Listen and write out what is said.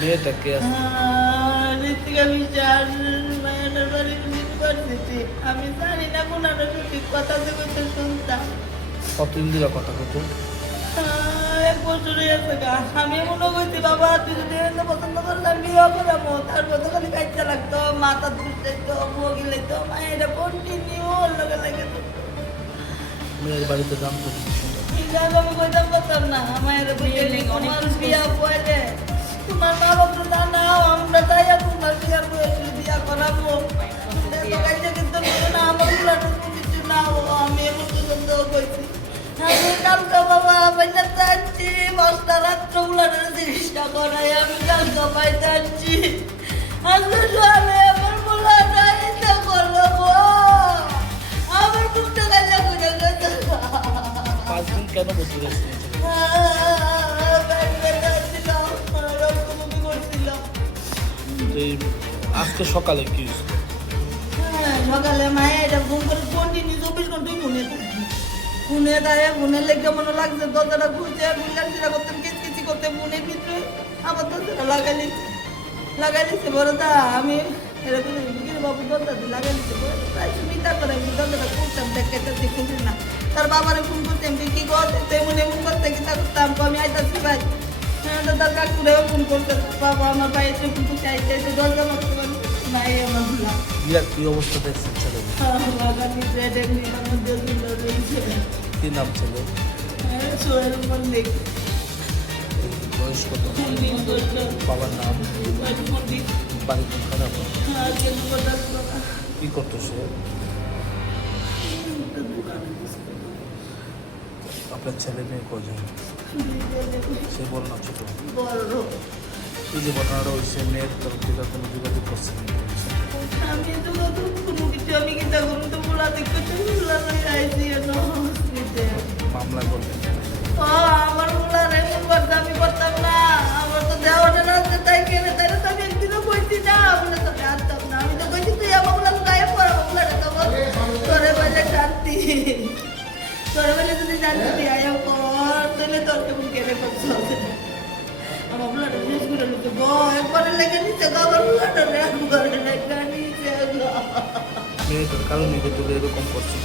মেয়েটা কে আছে? ঋতিকা বিশ্বাস মায়ের বাড়ি ইউনিভার্সিটি। আমি জানি না কোনাটা সঠিক কথা যে শুনতাম। কতদিন ধরে কথা কত? 1 বছরই আছে গা। আমি মনে করছি বাবা তুই যদি এনে পছন্দ করলাম বিয়ে করাবো, তারপর তো খালি কাজটা লাগতো, মাথা দুষ্টাইতো, মুখ গিলাইতো, মায়েরা কন্টিনিউ ওর লগে লাগে। মেয়ের বাড়িতে জানতো কি শুনে? ঠিক আছে আমি কইতাম পারতাম না, মায়েরা বুঝে নি তোমার বিয়া পয়লে তোমার মা বাবা তো জানাও, আমরা তাই তোমার বিয়ার বয়সে বিয়া করাবো। তো কাজটা কিন্তু না আমার গুলাটা কিছু না, আমি এমন পছন্দ করছি। আমি কালকে বাবা বাইরে যাচ্ছি, 5টা রাত্র গুলাটা চিকিৎসা করাই আমি কালকে বাইরে যাচ্ছি। আজকে সকালে আমার গুলাটা ইচ্ছা করবো, আমার বুকটা কাজা করে গেছে। 5 দিন কেন বসে গেছিলেন? এই আজকে সকালে কি হয়েছে? সকালে মায়ের এটা ঘুম করে কন্টিনিউ 24 ঘন্টাই মনে থাকে। মনে থাকে, মনে লেগে মনে লাগছে দরজাটা খুলছে, গুল্লার করতে কিচকিচি করতে মনের ভিতরে আবার দরজাটা লাগাই লিখছে বড় দা আমি এরকম বাবু দরজা লাগাই লিখছে প্রায় চিন্তা করে আমি দরজাটা খুলতাম দেখতে খুলছি না। তার বাবারে ফোন করতাম কি করতে তেমন এমন করতে কিতা করতাম আমি আইতাছি ভাই। তার কাকুরেও ফোন করতে বাবা আমার ভাইয়ের ফোন করতে আইতে দরজা মারতে পারি নাই আমার ভুলা। বিরাট কি অবস্থা দেখছেন ছেলে? বাগানি ট্রেডের নিলাম রয়েছে। কি নাম ছিল? সোহেল মল্লিক। বয়স কত? বাবার নাম? বাড়ি কোনখানে? কি করতো সে? আপনার ছেলে মেয়ে কজন? সে বড় না ছোট? এই যে ঘটনাটা হয়েছে মেয়ের তরফ থেকে কোনো যোগাযোগ করছেন? আমি তো কোনো কিছু আমি কি তখন তো বলা দেখতে আইসি মামলা করবেন? আমার বলা রেশন করতে আমি করতাম না, আমার তো দেওয়াটা রাখতে তাই কেনে তাই তো আমি একদিনও কইছি না বলে তো জানতাম না। আমি তো কইছি তুই আমার বলা গায়ে পড়া বলাটা তো তোরে বলে শান্তি, তোরে বলে যদি জানতে তুই আয়া কর তাহলে তোর কেমন কেনে করতে হবে। আমার বলাটা শেষ করে নিতে গো একবারে লেগে নিতে গো, আমার বলাটা একবারে লেগে নিতে গো। মেয়েটার কারণে কিন্তু এরকম করছে।